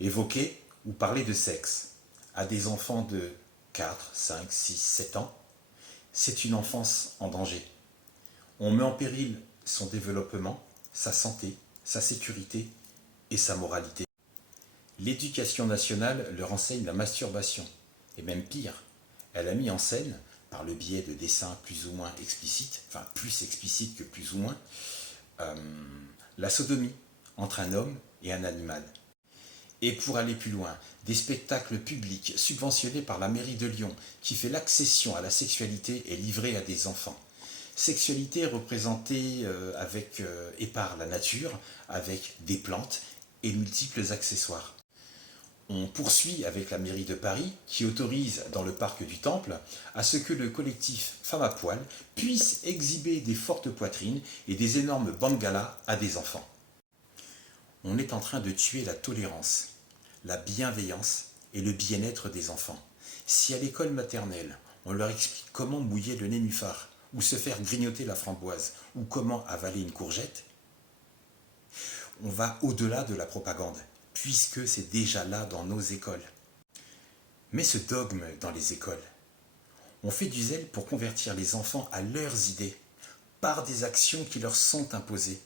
Évoquer ou parler de sexe à des enfants de 4, 5, 6, 7 ans, c'est une enfance en danger. On met en péril son développement, sa santé, sa sécurité et sa moralité. L'éducation nationale leur enseigne la masturbation, et même pire, elle a mis en scène, par le biais de dessins plus ou moins explicites, enfin plus explicites que plus ou moins, euh, la sodomie entre un homme et un animal. Et pour aller plus loin, des spectacles publics subventionnés par la mairie de Lyon qui fait l'accession à la sexualité et livrée à des enfants. Sexualité représentée et par la nature, avec des plantes et multiples accessoires. On poursuit avec la mairie de Paris qui autorise dans le parc du Temple à ce que le collectif Femmes à poil puisse exhiber des fortes poitrines et des énormes bangalas à des enfants. On est en train de tuer la tolérance, la bienveillance et le bien-être des enfants. Si à l'école maternelle, on leur explique comment mouiller le nénuphar, ou se faire grignoter la framboise, ou comment avaler une courgette, on va au-delà de la propagande, puisque c'est déjà là dans nos écoles. Mais ce dogme dans les écoles, on fait du zèle pour convertir les enfants à leurs idées, par des actions qui leur sont imposées.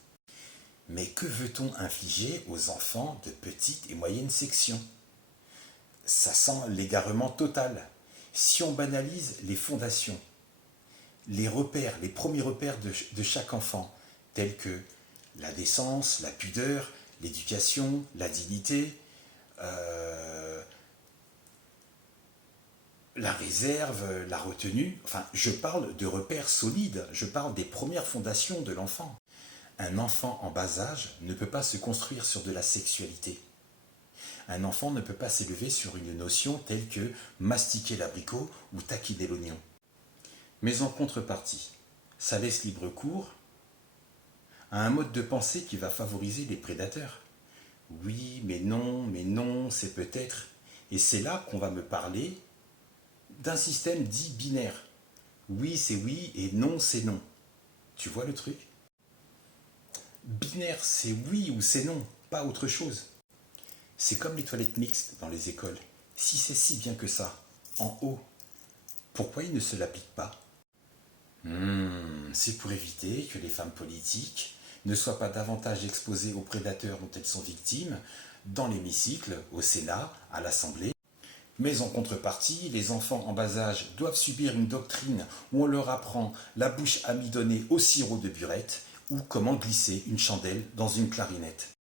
Mais que veut-on infliger aux enfants de petite et moyenne section? Ça sent l'égarement total. Si on banalise les fondations, les repères, les premiers repères de chaque enfant, tels que la décence, la pudeur, l'éducation, la dignité, la réserve, la retenue, enfin, je parle de repères solides, je parle des premières fondations de l'enfant. Un enfant en bas âge ne peut pas se construire sur de la sexualité. Un enfant ne peut pas s'élever sur une notion telle que mastiquer l'abricot ou taquiner l'oignon. Mais en contrepartie, ça laisse libre cours à un mode de pensée qui va favoriser les prédateurs. Oui, mais non, c'est peut-être. Et c'est là qu'on va me parler d'un système dit binaire. Oui, c'est oui et non, c'est non. Tu vois le truc? Binaire, c'est oui ou c'est non, pas autre chose. C'est comme les toilettes mixtes dans les écoles. Si c'est si bien que ça, en haut, pourquoi ils ne se l'appliquent pas? C'est pour éviter que les femmes politiques ne soient pas davantage exposées aux prédateurs dont elles sont victimes dans l'hémicycle, au Sénat, à l'Assemblée. Mais en contrepartie, les enfants en bas âge doivent subir une doctrine où on leur apprend la bouche amidonnée au sirop de burette ou comment glisser une chandelle dans une clarinette.